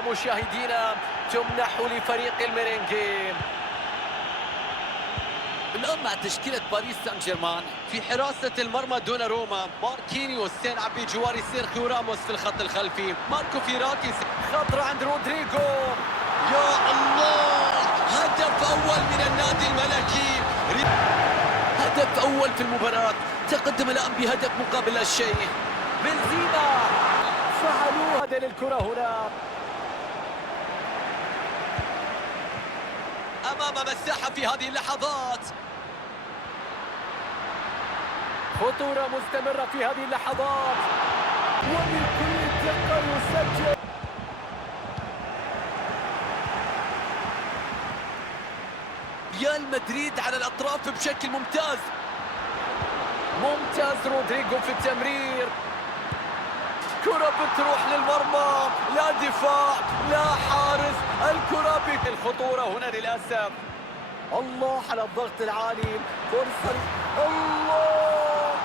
مشاهدينا تمنح لفريق الميرينغي. الآن مع تشكيلة باريس سان جيرمان في حراسة المرمى دوناروما، ماركينيوس سيلعب بجوار سيرخيو راموس في الخط الخلفي، ماركو فيراتي خطر عند رودريغو. يا الله، هدف أول من النادي الملكي، هدف أول في المباراة. تقدم الآن بهدف مقابل لا شيء. بنزيما فعلوا هذا للكرة هنا أمام مساحة في هذه اللحظات. خطورة مستمرة في هذه اللحظات وبكل دقة يسجل. ريال مدريد على الأطراف بشكل ممتاز. رودريغو في التمرير، كرة بتروح للمرمى، لا دفاع لا حارس، الكرة الخطورة هنا للأسف. الله على الضغط العالي، فرصة الله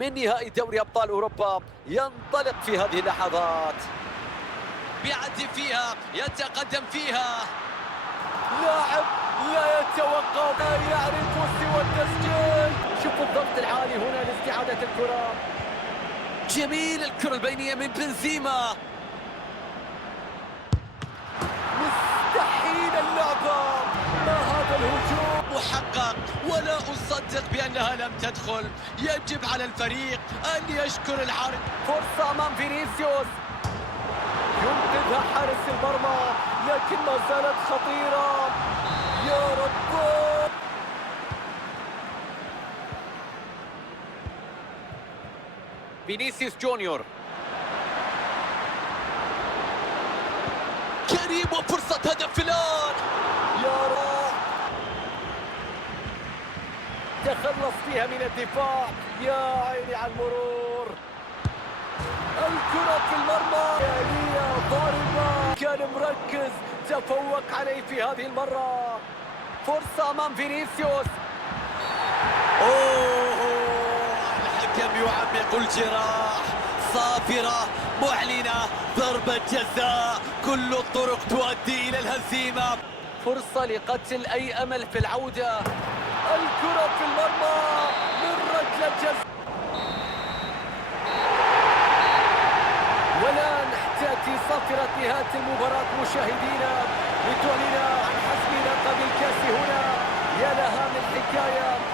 من نهائي دوري أبطال أوروبا ينطلق في هذه اللحظات، بيعدي فيها، يتقدم فيها، لاعب لا يتوقف، لا يعرف سوى التسجيل. شوفوا الضغط العالي هنا لاستعادة الكرة. جميل الكرة البينية من بنزيما، مستحيل اللعبة، ما هذا الهجوم محقق ولا أصدق بأنها لم تدخل. يجب على الفريق أن يشكر العرض. فرصة أمام فينيسيوس، ينقذها حارس المرمى لكن ما زالت خطيرة. يا رب، فينيسيوس جونيور، كريم وفرصة هدف الآن. يا رب، تخلص فيها من الدفاع. يا عيني على المرور، الكرة في المرمى، آلية ضاربة، كان مركز، تفوق عليه في هذه المرة. فرصة أمام فينيسيوس. الحكم يعمق الجراح، صافرة معلنة، ضربة جزاء، كل الطرق تؤدي إلى الهزيمة. فرصة لقتل أي أمل في العودة، الكرة في المرمى من ركلة جزاء. والآن تأتي صافرة نهاية المباراة مشاهدينا لتعلن عن حسم لقب الكأس هنا. يا لها من حكاية.